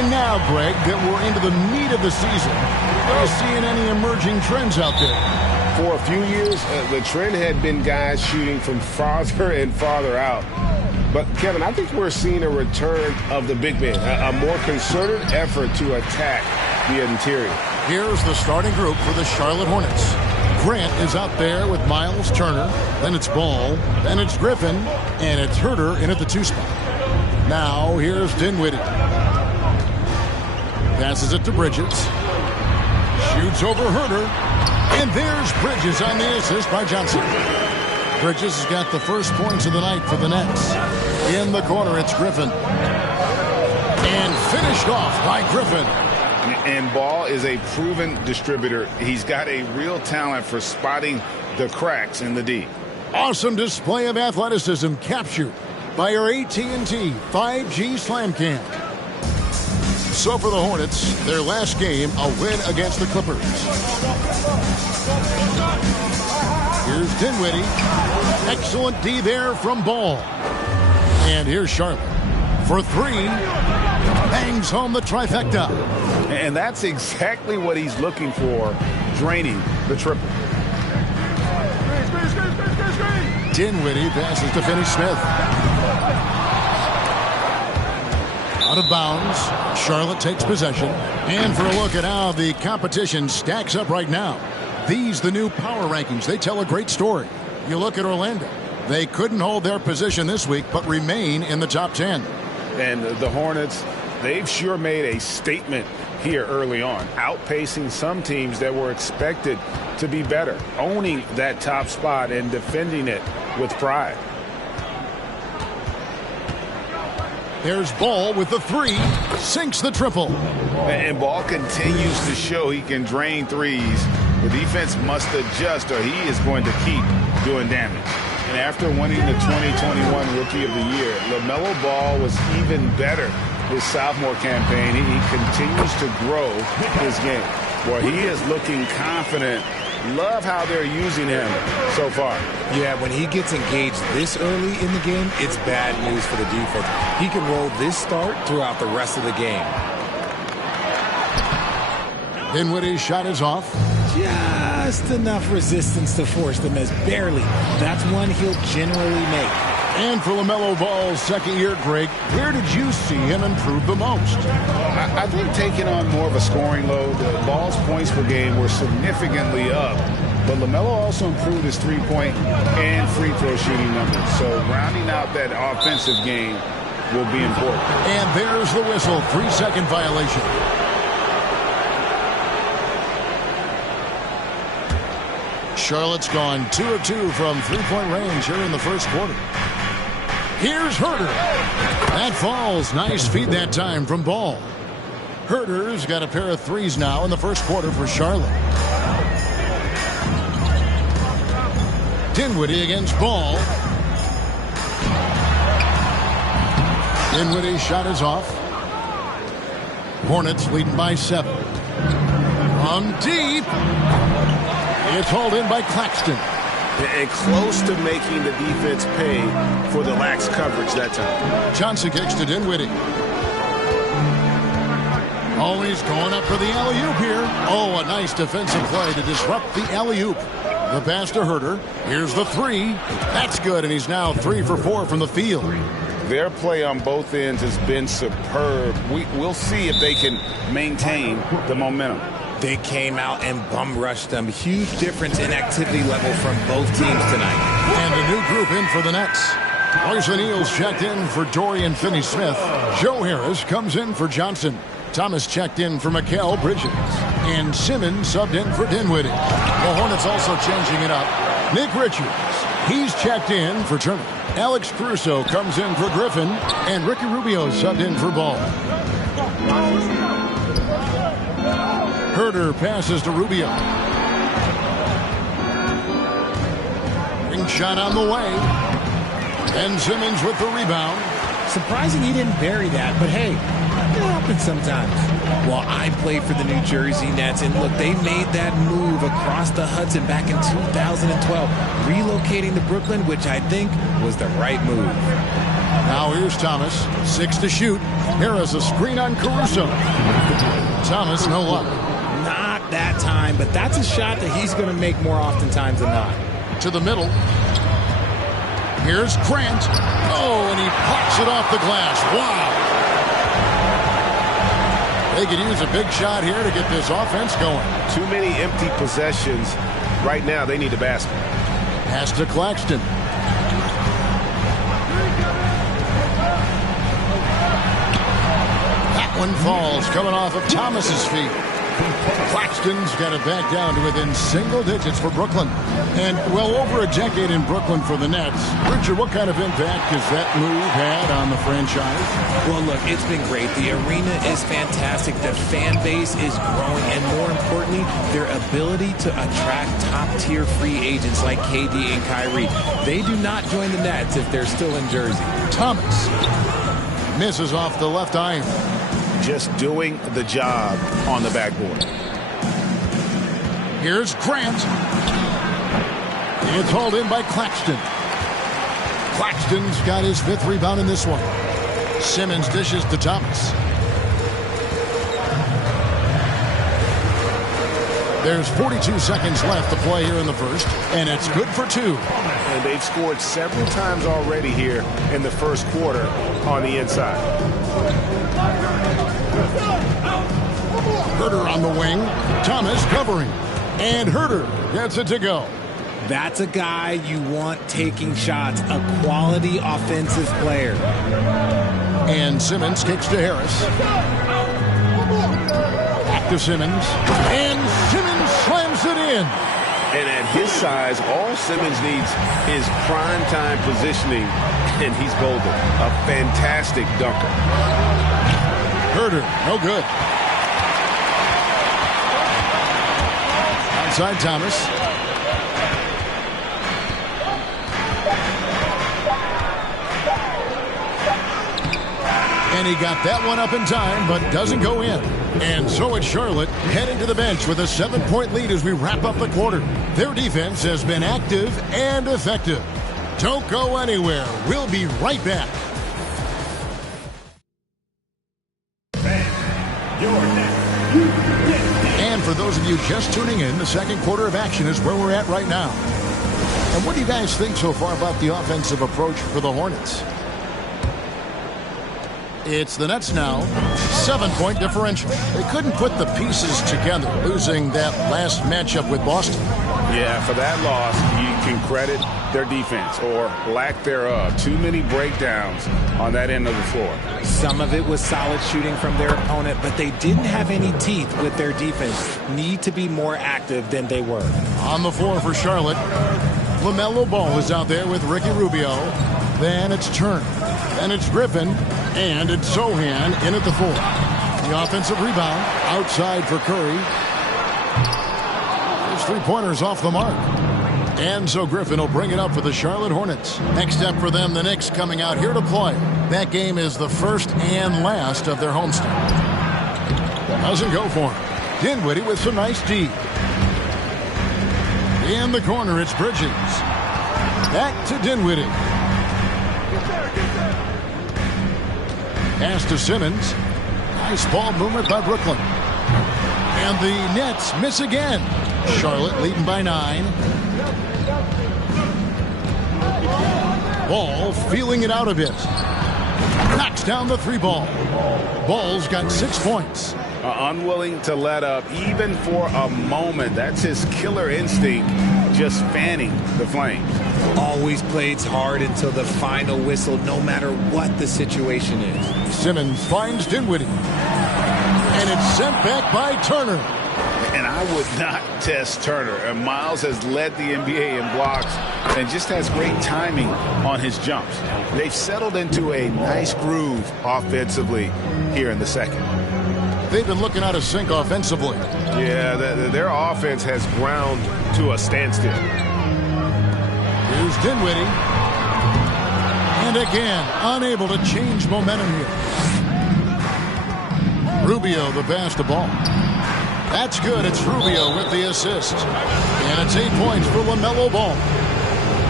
And now, Greg, that we're into the meat of the season, are you seeing any emerging trends out there? For a few years, the trend had been guys shooting from farther and farther out. But, Kevin, I think we're seeing a return of the big man, a more concerted effort to attack the interior. Here's the starting group for the Charlotte Hornets. Grant is out there with Miles Turner. Then it's Ball. Then it's Griffin. And it's Huerter in at the 2 spot. Now, here's Dinwiddie. Passes it to Bridges. Shoots over Huerter. And there's Bridges on the assist by Johnson. Bridges has got the first points of the night for the Nets. In the corner, it's Griffin. And finished off by Griffin. And Ball is a proven distributor. He's got a real talent for spotting the cracks in the D. Awesome display of athleticism captured by our AT&T 5G Slam Cam. So for the Hornets, their last game, a win against the Clippers. Here's Dinwiddie. Excellent D there from Ball. And here's Charlotte for 3. Bangs home the trifecta. And that's exactly what he's looking for, draining the triple. Dinwiddie passes to Finney-Smith. Out of bounds. Charlotte takes possession. And for a look at how the competition stacks up right now. These, the new power rankings, they tell a great story. You look at Orlando. They couldn't hold their position this week, but remain in the top 10. And the Hornets, they've sure made a statement here early on, outpacing some teams that were expected to be better, owning that top spot and defending it with pride. There's Ball with the 3, sinks the triple. And Ball continues to show he can drain threes. The defense must adjust or he is going to keep doing damage. And after winning the 2021 Rookie of the Year, LaMelo Ball was even better his sophomore campaign. He continues to grow his game. Boy, he is looking confident. Love how they're using him so far. Yeah, when he gets engaged this early in the game, it's bad news for the defense. He can roll this start throughout the rest of the game. Dinwiddie's shot is off. Just enough resistance to force the miss. Barely. That's one he'll generally make. And for LaMelo Ball's second year, Greg, where did you see him improve the most? I think taking on more of a scoring load. Ball's points per game were significantly up. But LaMelo also improved his three-point and free throw shooting numbers. So rounding out that offensive game will be important. And there's the whistle. 3-second violation. Charlotte's gone 2 of 2 from three-point range here in the first quarter. Here's Huerter. That falls. Nice feed that time from Ball. Huerter's got a pair of threes now in the first quarter for Charlotte. Dinwiddie against Ball. Dinwiddie's shot is off. Hornets leading by 7. From deep. It's hauled in by Claxton. And close to making the defense pay for the lax coverage that time. Johnson kicks to Dinwiddie. Always going up for the alley-oop here. Oh, a nice defensive play to disrupt the alley-oop. The pass to Huerter. Here's the 3. That's good, and he's now 3 for 4 from the field. Their play on both ends has been superb. We'll see if they can maintain the momentum. They came out and bum rushed them. Huge difference in activity level from both teams tonight. And a new group in for the Nets. Royce O'Neal's checked in for Dorian Finney-Smith. Joe Harris comes in for Johnson. Thomas checked in for Mikal Bridges. And Simmons subbed in for Dinwiddie. The Hornets also changing it up. Nick Richards, he's checked in for Turner. Alex Caruso comes in for Griffin. And Ricky Rubio subbed in for Ball. Huerter passes to Rubio. Ring shot on the way. Ben Simmons with the rebound. Surprising he didn't bury that, but hey, it happens sometimes. Well, I played for the New Jersey Nets, and look, they made that move across the Hudson back in 2012, relocating to Brooklyn, which I think was the right move. Now here's Thomas. 6 to shoot. Harris a screen on Caruso. Thomas, no luck. Not that time, but that's a shot that he's going to make more oftentimes than not. To the middle. Here's Grant. Oh, and he pops it off the glass. Wow. They could use a big shot here to get this offense going. Too many empty possessions. Right now, they need a basket. Pass to Claxton. That one falls, coming off of Thomas's feet. Claxton's got it back down to within single digits for Brooklyn. And well over a decade in Brooklyn for the Nets. Richard, what kind of impact has that move had on the franchise? Well, look, it's been great. The arena is fantastic. The fan base is growing. And more importantly, their ability to attract top-tier free agents like KD and Kyrie. They do not join the Nets if they're still in Jersey. Thomas misses off the left iron. Just doing the job on the backboard. Here's Grant. It's hauled in by Claxton. Claxton's got his 5th rebound in this one. Simmons dishes to Thomas. There's 42 seconds left to play here in the first, and it's good for 2. And they've scored several times already here in the first quarter on the inside. Herter on the wing. Thomas covering. And Herter gets it to go. That's a guy you want taking shots, a quality offensive player. And Simmons kicks to Harris. Back to Simmons. And Simmons slams it in. And at his size, all Simmons needs is prime-time positioning, and he's golden. A fantastic dunker. Herter, no good. Outside Thomas. And he got that one up in time, but doesn't go in. And so it's Charlotte heading to the bench with a 7-point lead as we wrap up the quarter. Their defense has been active and effective. Don't go anywhere. We'll be right back. And for those of you just tuning in, the second quarter of action is where we're at right now. And what do you guys think so far about the offensive approach for the Hornets? It's the Nets now, 7-point differential. They couldn't put the pieces together, losing that last matchup with Boston. Yeah, for that loss, you can credit their defense or lack thereof. Too many breakdowns on that end of the floor. Some of it was solid shooting from their opponent, but they didn't have any teeth with their defense. Need to be more active than they were. On the floor for Charlotte, LaMelo Ball is out there with Ricky Rubio. Then it's Turner. Then it's Griffin. And it's Sohan in at the 4. The offensive rebound outside for Curry. His 3-pointers off the mark. And so Griffin will bring it up for the Charlotte Hornets. Next up for them, the Knicks coming out here to play. That game is the first and last of their homestand. Doesn't go for him. Dinwiddie with some nice D. In the corner, it's Bridges. Back to Dinwiddie. Pass to Simmons. Nice ball movement by Brooklyn. And the Nets miss again. Charlotte leading by 9. Ball feeling it out a bit. Knocks down the 3-ball. Ball's got 6 points. Unwilling to let up even for a moment. That's his killer instinct, just fanning the flames. Always plays hard until the final whistle, no matter what the situation is. Simmons finds Dinwiddie. And it's sent back by Turner. And I would not test Turner. And Miles has led the NBA in blocks and just has great timing on his jumps. They've settled into a nice groove offensively here in the second. They've been looking out of sync offensively. Yeah, their offense has ground to a standstill. Here's Dinwiddie. And again, unable to change momentum here. Rubio, the pass to Ball. That's good. It's Rubio with the assist. And it's 8 points for LaMelo Ball.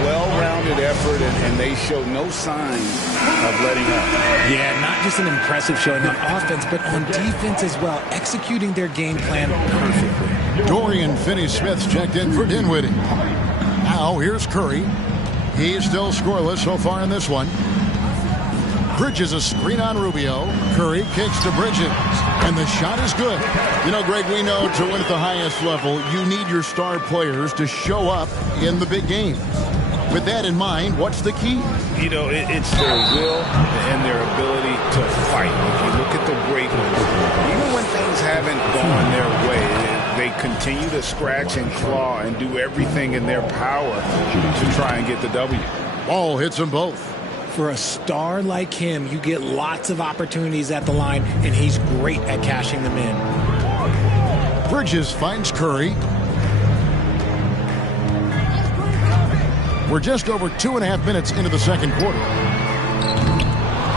well-rounded effort, and they show no signs of letting up. Yeah, not just an impressive showing on offense, but on defense as well, executing their game plan perfectly. Dorian Finney-Smith's checked in for Dinwiddie. Now here's Curry. He's still scoreless so far in this one. Bridges a screen on Rubio. Curry kicks to Bridges, and the shot is good. You know, Greg, we know to win at the highest level, you need your star players to show up in the big games. With that in mind, what's the key? You know, it's their will and their ability to fight. If you look at the great ones, even when things haven't gone their way, they continue to scratch and claw and do everything in their power to try and get the W. Ball hits them both. For a star like him, you get lots of opportunities at the line, and he's great at cashing them in. Bridges finds Curry. We're just over 2.5 minutes into the second quarter.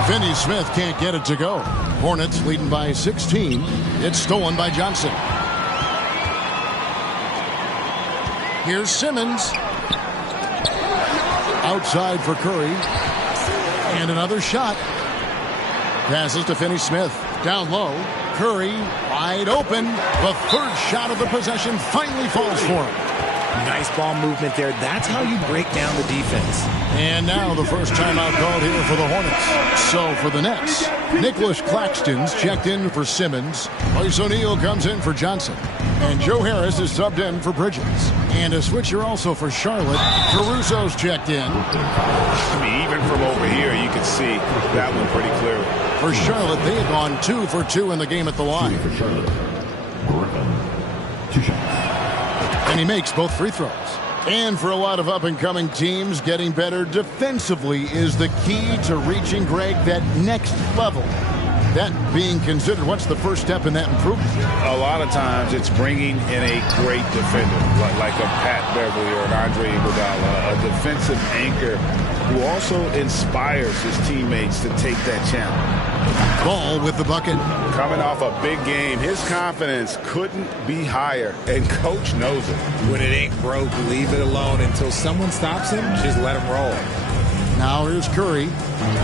Finney-Smith can't get it to go. Hornets leading by 16. It's stolen by Johnson. Here's Simmons. Outside for Curry. And another shot. Passes to Finney-Smith. Down low. Curry wide open. The third shot of the possession finally falls for him. Nice ball movement there. That's how you break down the defense. And now the first timeout called here for the Hornets. So for the Nets, Nicholas Claxton's checked in for Simmons. Royce O'Neal comes in for Johnson. And Joe Harris is subbed in for Bridges. And a switcher also for Charlotte. Caruso's checked in. I mean, even from over here, you can see that one pretty clearly. For Charlotte, they have gone 2 for 2 in the game at the line. For Charlotte, Griffin, 2 shots. And he makes both free throws. And for a lot of up-and-coming teams, getting better defensively is the key to reaching, Greg, that next level. That being considered, what's the first step in that improvement? A lot of times it's bringing in a great defender, like a Pat Beverly or an Andre Iguodala, a defensive anchor who also inspires his teammates to take that challenge. Ball with the bucket. Coming off a big game, his confidence couldn't be higher, and coach knows it. When it ain't broke, leave it alone until someone stops him. Just let him roll. Now here's Curry.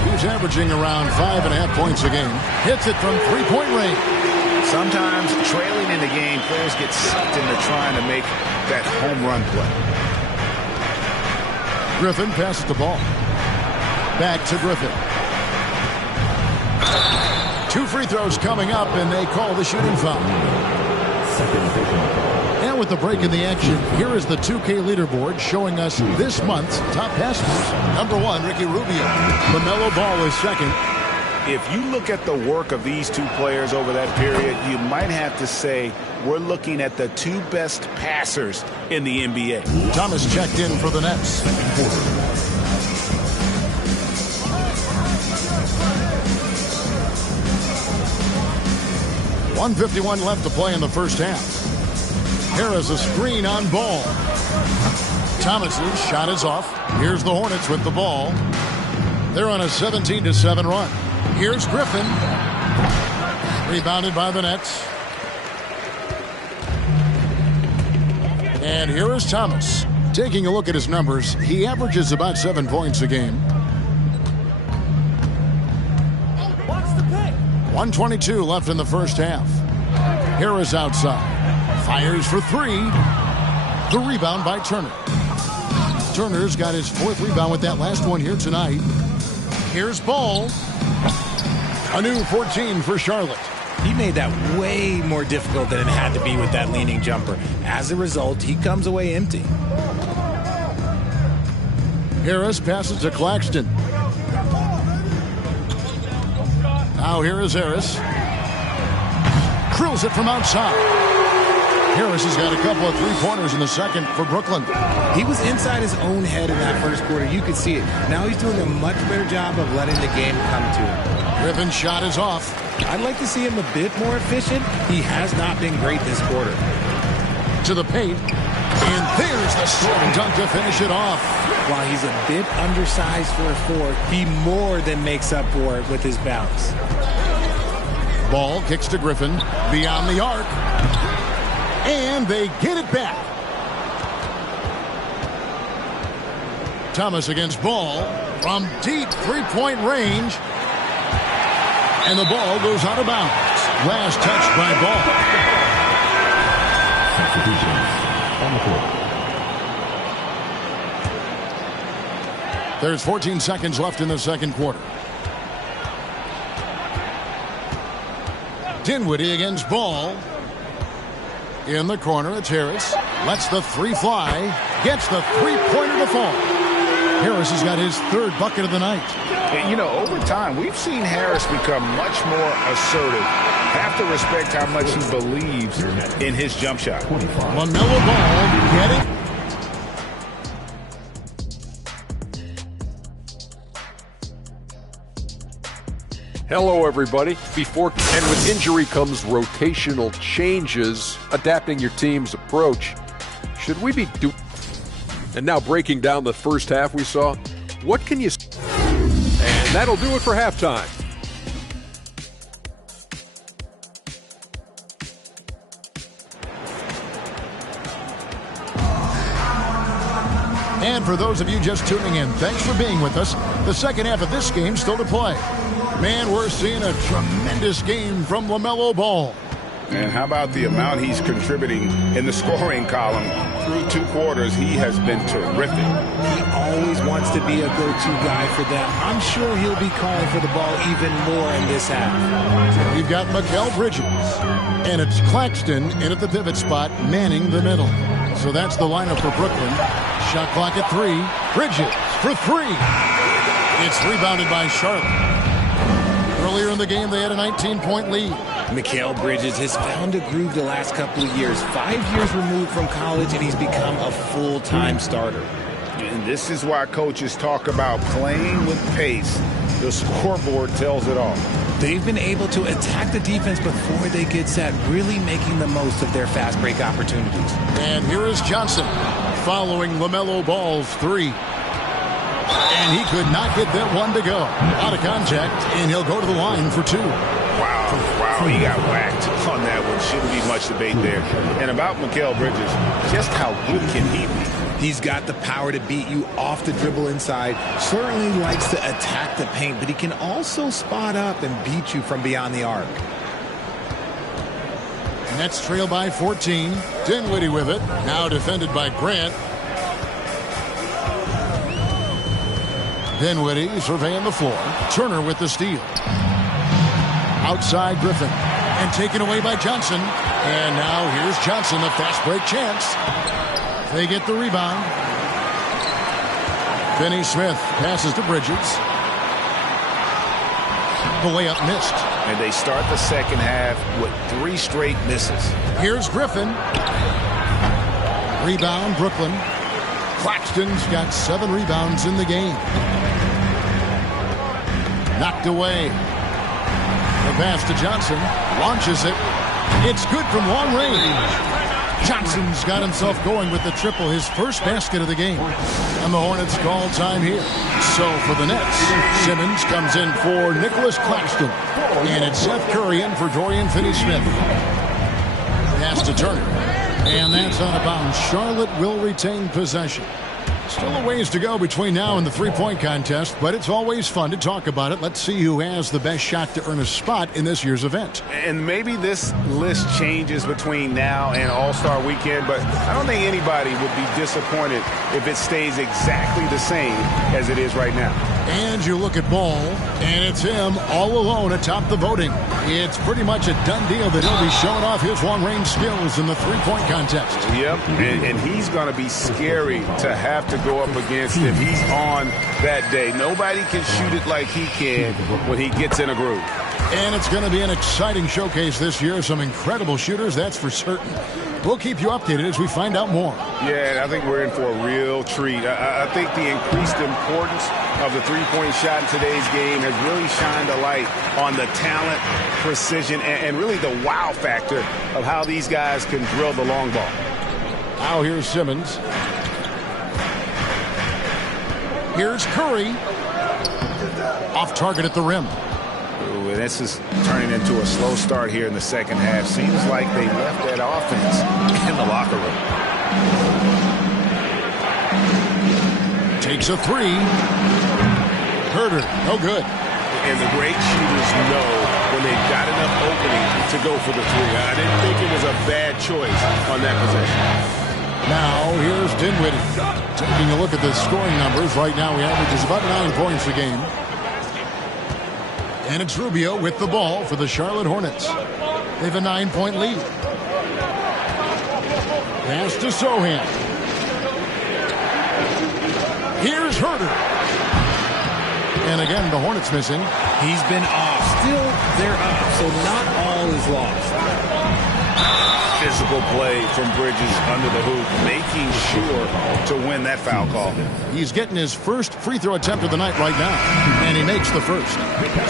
He's averaging around 5.5 points a game. Hits it from three-point range. Sometimes trailing in the game, players get sucked into trying to make that home run play. Griffin passes the ball. Back to Griffin. 2 free throws coming up, and they call the shooting foul. Second official call. And with the break in the action, here is the 2K leaderboard showing us this month's top passers. Number 1, Ricky Rubio. LaMelo Ball is second. If you look at the work of these two players over that period, you might have to say we're looking at the 2 best passers in the NBA. Thomas checked in for the Nets. 1:51 left to play in the first half. Harris a screen on Ball. Thomas's shot is off. Here's the Hornets with the ball. They're on a 17-7 run. Here's Griffin. Rebounded by the Nets. And here is Thomas. Taking a look at his numbers, he averages about 7 points a game. 1:22 left in the first half. Harris outside. Fires for 3. The rebound by Turner. Turner's got his 4th rebound with that last one here tonight. Here's Ball. A new 14 for Charlotte. He made that way more difficult than it had to be with that leaning jumper. As a result, he comes away empty. Harris passes to Claxton. Now here is Harris. Drills it from outside. Harris has got a couple of 3-pointers in the second for Brooklyn. He was inside his own head in that first quarter. You could see it. Now he's doing a much better job of letting the game come to him. Griffin's shot is off. I'd like to see him a bit more efficient. He has not been great this quarter. To the paint. And there's the slam dunk to finish it off. While he's a bit undersized for a 4, he more than makes up for it with his bounce. Ball kicks to Griffin. Beyond the arc. And they get it back. Thomas against Ball from deep three-point range. And the ball goes out of bounds. Last touch by Ball. Substitutions on the court. There's 14 seconds left in the second quarter. Dinwiddie against Ball. In the corner, it's Harris. Lets the three fly. Gets the three-pointer to fall. Harris has got his third bucket of the night. And, you know, over time, we've seen Harris become much more assertive. Have to respect how much he believes in his jump shot. LaMelo Ball getting. Hello, everybody. And with injury comes rotational changes, adapting your team's approach. Should we be And now breaking down the first half we saw, what can you... And that'll do it for halftime. And for those of you just tuning in, thanks for being with us. The second half of this game still to play. Man, we're seeing a tremendous game from LaMelo Ball. And how about the amount he's contributing in the scoring column? Through 2 quarters, he has been terrific. He always wants to be a go-to guy for them. I'm sure he'll be calling for the ball even more in this half. We've got Mikal Bridges. And it's Claxton in at the pivot spot, manning the middle. So that's the lineup for Brooklyn. Shot clock at 3. Bridges for 3. It's rebounded by Charlotte. Earlier in the game, they had a 19-point lead. Mikal Bridges has found a groove the last couple of years. 5 years removed from college, and he's become a full-time starter. And this is why coaches talk about playing with pace. The scoreboard tells it all. They've been able to attack the defense before they get set, really making the most of their fast break opportunities. And here is Johnson following LaMelo Ball's 3. And he could not get that one to go. Out of contact, and he'll go to the line for 2. Wow, he got whacked on that one. Shouldn't be much debate there. And about Mikal Bridges, just how good can he be? He's got the power to beat you off the dribble inside. Certainly likes to attack the paint, but he can also spot up and beat you from beyond the arc. Nets trail by 14. Dinwiddie with it. Now defended by Grant. Dinwiddie surveying the floor. Turner with the steal. Outside Griffin. And taken away by Johnson. And now here's Johnson, a fast break chance. They get the rebound. Finney Smith passes to Bridges. The layup missed. And they start the second half with 3 straight misses. Here's Griffin. Rebound, Brooklyn. Claxton's got 7 rebounds in the game. Knocked away. The pass to Johnson. Launches it. It's good from long range. Johnson's got himself going with the triple, his first basket of the game. And the Hornets call time here. So for the Nets, Simmons comes in for Nicholas Claxton. And it's Seth Curry in for Dorian Finney-Smith. Pass to Turner. And that's out of bounds. Charlotte will retain possession. Still a ways to go between now and the three-point contest, but it's always fun to talk about it. Let's see who has the best shot to earn a spot in this year's event. And maybe this list changes between now and All-Star Weekend, but I don't think anybody would be disappointed if it stays exactly the same as it is right now. And you look at Ball, and it's him all alone atop the voting. It's pretty much a done deal that he'll be showing off his long-range skills in the three-point contest. Yep, and he's going to be scary to have to go up against if he's on that day. Nobody can shoot it like he can when he gets in a groove. And it's going to be an exciting showcase this year. Some incredible shooters, that's for certain. We'll keep you updated as we find out more. Yeah, and I think we're in for a real treat. I think the increased importance of the three-point shot in today's game has really shined a light on the talent, precision, and really the wow factor of how these guys can drill the long ball. Now here's Simmons. Here's Curry. Off target at the rim. Ooh, and this is turning into a slow start here in the second half. Seems like they left that offense in the locker room. Takes a three. Herder, no good. And the great shooters know when they've got enough opening to go for the three. I didn't think it was a bad choice on that possession. Now, here's Dinwiddie. Taking a look at the scoring numbers. Right now, he averages about 9 points a game. And it's Rubio with the ball for the Charlotte Hornets. They have a 9-point lead. Pass to Sohan. Here's Herder. And again, the Hornets missing. He's been off. Still, they're up, so not all is lost. Physical play from Bridges under the hoop, making sure to win that foul call. He's getting his first free throw attempt of the night right now, and he makes the first.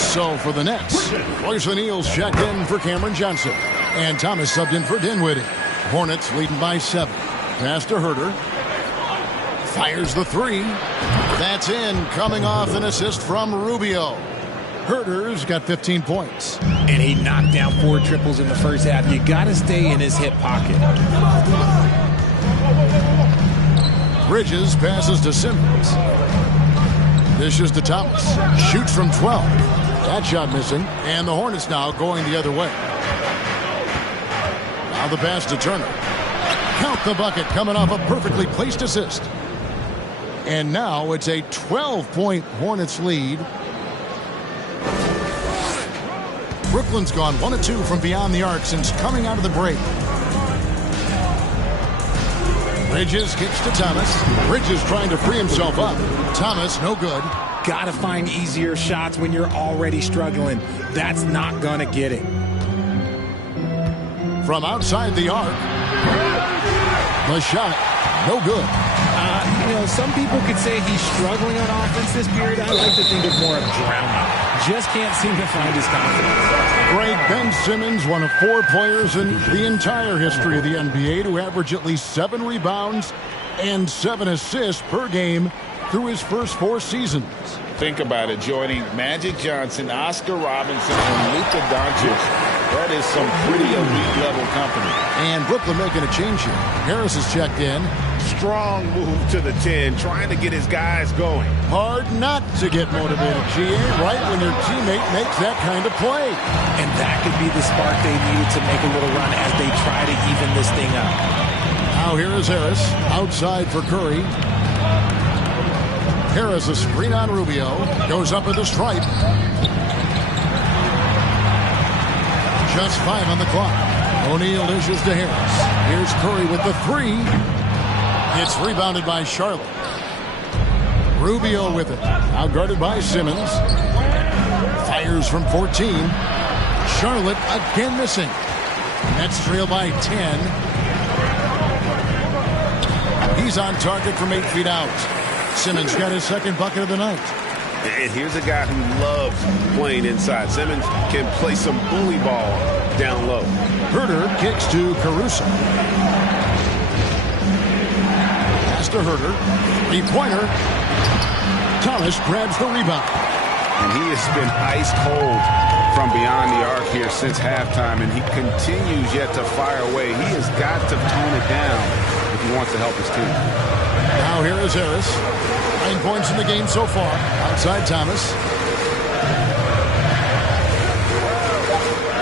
So for the Nets, Royce O'Neal's checked in for Cameron Johnson, and Thomas subbed in for Dinwiddie. Hornets leading by 7. Pass to Herder. Fires the three. That's in, coming off an assist from Rubio. Herder's got 15 points. And he knocked down 4 triples in the first half. You got to stay in his hip pocket. Bridges passes to Simmons. Dishes to Thomas. Shoots from 12. That shot missing. And the Hornets now going the other way. Now the pass to Turner. Count the bucket coming off a perfectly placed assist. And now it's a 12-point Hornets lead. Brooklyn's gone 1 of 2 from beyond the arc since coming out of the break. Bridges kicks to Thomas. Bridges trying to free himself up. Thomas, no good. Got to find easier shots when you're already struggling. That's not going to get it. From outside the arc. The shot, no good. Some people could say he's struggling on offense this period. I like to think of more of drowning. Just can't seem to find his confidence. Great Ben Simmons, one of 4 players in the entire history of the NBA to average at least 7 rebounds and 7 assists per game through his first 4 seasons. Think about it, joining Magic Johnson, Oscar Robertson, and Luka Doncic. That is some pretty elite level company. And Brooklyn making a change here. Harris is checked in. Strong move to the 10, trying to get his guys going. Hard not to get motivated, GA, right when your teammate makes that kind of play. And that could be the spark they needed to make a little run as they try to even this thing up. Now here is Harris, outside for Curry. Harris a screen on Rubio, goes up with the stripe. Just 5 on the clock. O'Neal dishes to Harris. Here's Curry with the 3. It's rebounded by Charlotte. Rubio with it. Outguarded by Simmons. Fires from 14. Charlotte again missing. Nets trail by 10. He's on target from 8 feet out. Simmons got his second bucket of the night. And here's a guy who loves playing inside. Simmons can play some bully ball down low. Herder kicks to Caruso. Pass to Herder. 3-pointer. Thomas grabs the rebound. And he has been ice cold from beyond the arc here since halftime, and he continues yet to fire away. He has got to tone it down if he wants to help his team. Now here is Harris. 9 points in the game so far. Outside Thomas.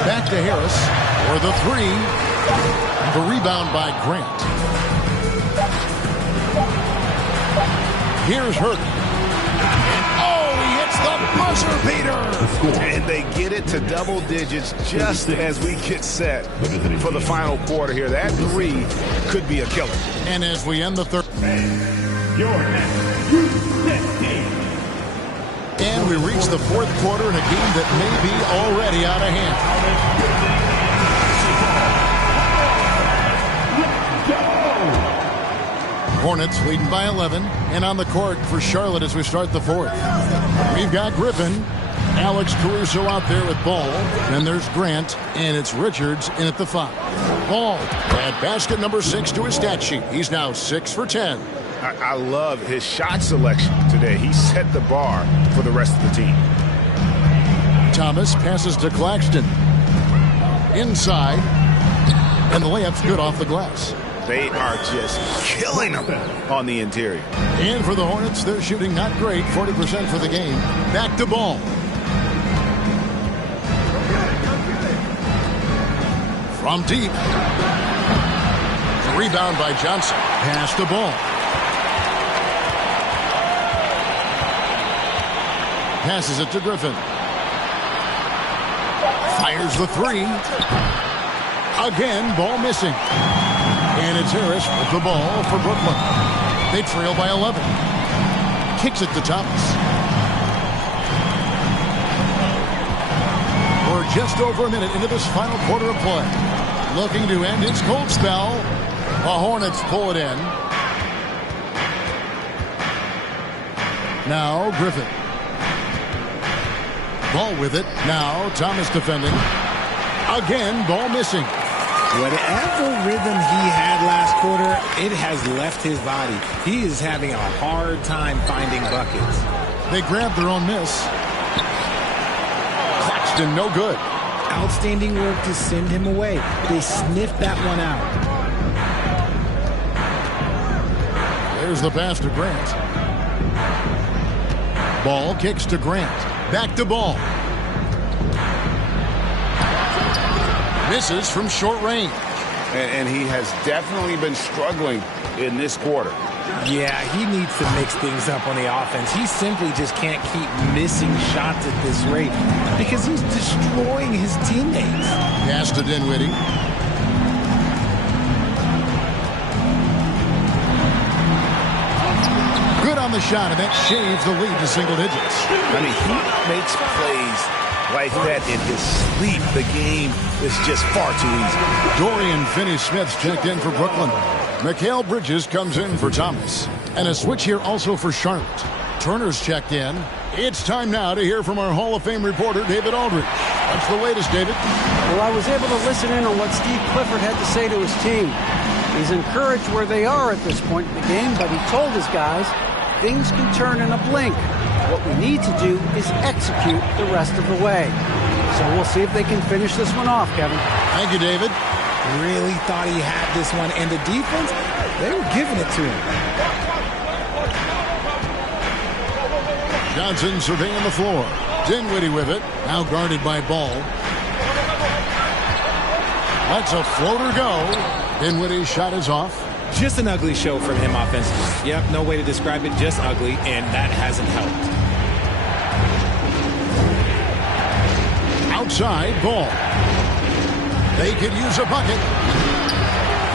Back to Harris for the 3. The rebound by Grant. Here's Herder. Oh, he hits the buzzer beater. And they get it to double digits just as we get set for the final quarter here. That 3 could be a killer. And as we end the third. And we reach the 4th quarter in a game that may be already out of hand. Hornets leading by 11, and on the court for Charlotte as we start the 4th. We've got Griffin, Alex Caruso out there with Ball, then there's Grant, and it's Richards in at the 5. Ball at basket number 6 to his stat sheet. He's now 6 for 10. I love his shot selection today. He set the bar for the rest of the team. Thomas passes to Claxton. Inside, and the layup's good off the glass. They are just killing them on the interior. And for the Hornets, they're shooting not great, 40% for the game. Back to Ball. From deep. Rebound by Johnson. Pass to Ball. Passes it to Griffin. Fires the three. Again, Ball missing. And it's Harris with the ball for Brooklyn. They trail by 11. Kicks it to Thomas. We're just over a minute into this final quarter of play. Looking to end its cold spell. The Hornets pull it in. Now Griffin. Ball with it. Now Thomas defending. Again, Ball missing. Whatever rhythm he had last quarter, it has left his body. He is having a hard time finding buckets. They grab their own miss. Claxton, no good. Outstanding work to send him away. They sniffed that one out. There's the pass to Grant. Ball kicks to Grant. Back to Ball. Misses from short range. And he has definitely been struggling in this quarter. Yeah, he needs to mix things up on the offense. He simply just can't keep missing shots at this rate because he's destroying his teammates. Pass to Dinwiddie. Good on the shot, and that shaves the lead to single digits. I mean, he makes plays like that in his sleep. The game is just far too easy. Dorian Finney-Smith's checked in for Brooklyn. Mikal Bridges comes in for Thomas. And a switch here also for Charlotte. Turner's checked in. It's time now to hear from our Hall of Fame reporter, David Aldridge. What's the latest, David? Well, I was able to listen in on what Steve Clifford had to say to his team. He's encouraged where they are at this point in the game, but he told his guys things can turn in a blink. What we need to do is execute the rest of the way. So we'll see if they can finish this one off, Kevin. Thank you, David. Really thought he had this one, and the defense, they were giving it to him. Johnson surveying the floor. Dinwiddie with it. Now guarded by Ball. Lets a floater go. Dinwiddie's shot is off. Just an ugly show from him offensively. Yep, no way to describe it, just ugly, and that hasn't helped. Outside, Ball. They could use a bucket.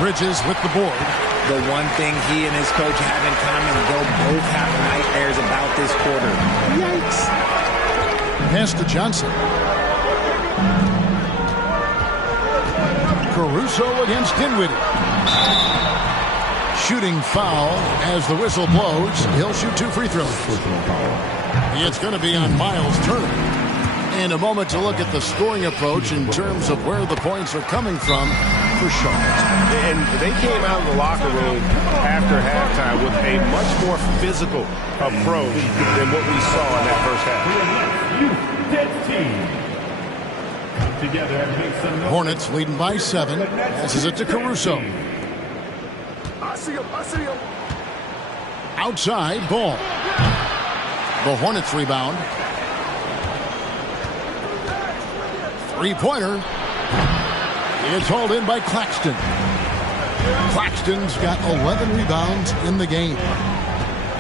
Bridges with the board. The one thing he and his coach have in common, they'll both have nightmares about this quarter. Yikes. Pass to Johnson. Caruso against Dinwiddie. Shooting foul as the whistle blows. He'll shoot 2 free throws. It's going to be on Miles Turner. And a moment to look at the scoring approach in terms of where the points are coming from for Charlotte. And they came out of the locker room after halftime with a much more physical approach than what we saw in that first half. Hornets leading by 7. Passes it to Caruso. Outside, Ball. The Hornets rebound. Three-pointer. It's hauled in by Claxton. Claxton's got 11 rebounds in the game.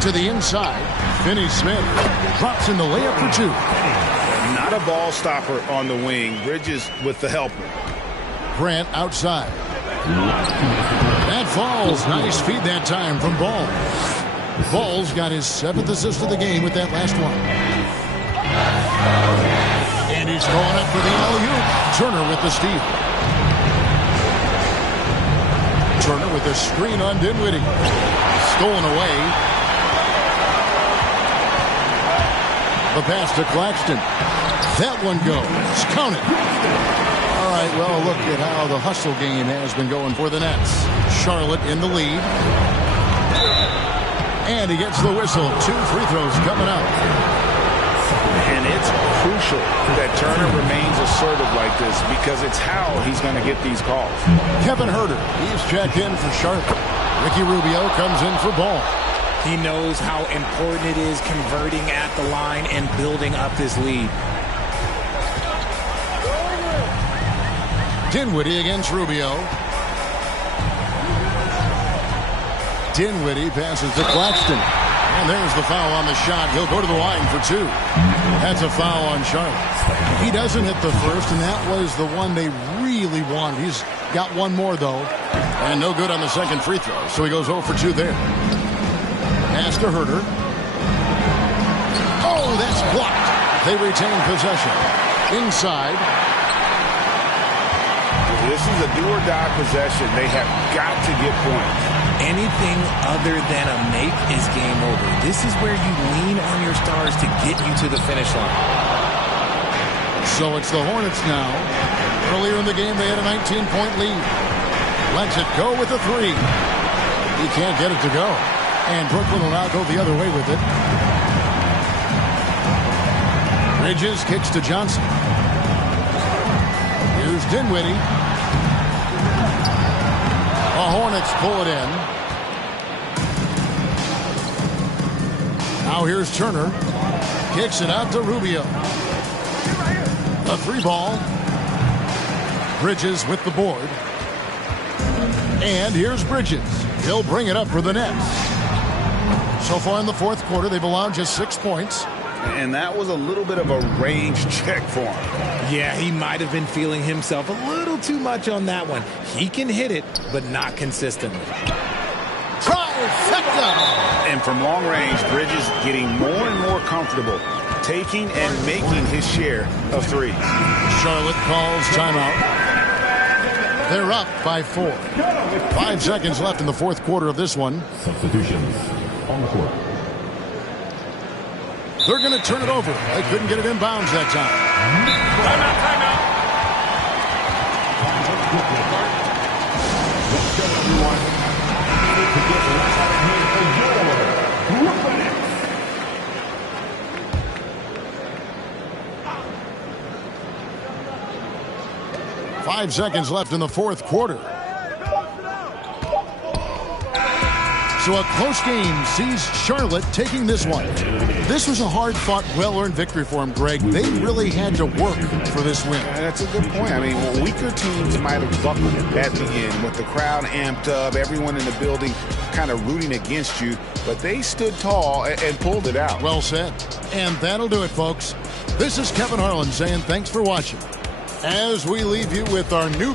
To the inside, Finney-Smith drops in the layup for 2. Not a ball stopper on the wing. Bridges with the helper. Grant outside. That falls. Nice feed that time from Ball. Ball's got his 7th assist of the game with that last one. And he's going up for the alley-oop. Turner with the steal. Turner with the screen on Dinwiddie. Stolen away. The pass to Claxton. That one goes. Count it. All right, well, look at how the hustle game has been going for the Nets. Charlotte in the lead. And he gets the whistle. 2 free throws coming up. And it's crucial that Turner remains a assertive like this because it's how he's going to get these calls. Kevin Huerter, he's checked in for Charlotte. Ricky Rubio comes in for Ball. He knows how important it is converting at the line and building up this lead. Dinwiddie against Rubio. Dinwiddie passes to Claxton. And there's the foul on the shot. He'll go to the line for two. That's a foul on Charlotte. He doesn't hit the first, and that was the one they really want. He's got one more, though. And no good on the second free throw. So he goes 0 for 2 there. Pass to Huerter. Oh, that's blocked. They retain possession. Inside. This is a do-or-die possession. They have got to get points. Anything other than a make is game over. This is where you lean on your stars to get you to the finish line. So it's the Hornets now. Earlier in the game, they had a 19-point lead. Lets it go with a three. He can't get it to go. And Brooklyn will now go the other way with it. Bridges kicks to Johnson. Here's Dinwiddie. The Hornets pull it in. Now here's Turner. Kicks it out to Rubio. A three ball. Bridges with the board. And here's Bridges. He'll bring it up for the Nets. So far in the fourth quarter, they've allowed just 6 points. And that was a little bit of a range check for him. Yeah, he might have been feeling himself a little too much on that one. He can hit it, but not consistently. Trifecta! And from long range, Bridges getting more and more comfortable taking and making his share of threes. Charlotte calls timeout. They're up by 4. 5 seconds left in the fourth quarter of this one. Substitutions on the court. They're going to turn it over. They couldn't get it in bounds that time. Timeout. 5 seconds left in the fourth quarter. So a close game sees Charlotte taking this one. This was a hard-fought, well-earned victory for them, Greg. They really had to work for this win. That's a good point. I mean, weaker teams might have buckled at the end with the crowd amped up, everyone in the building kind of rooting against you, but they stood tall and pulled it out. Well said. And that'll do it, folks. This is Kevin Harlan saying thanks for watching. As we leave you with our new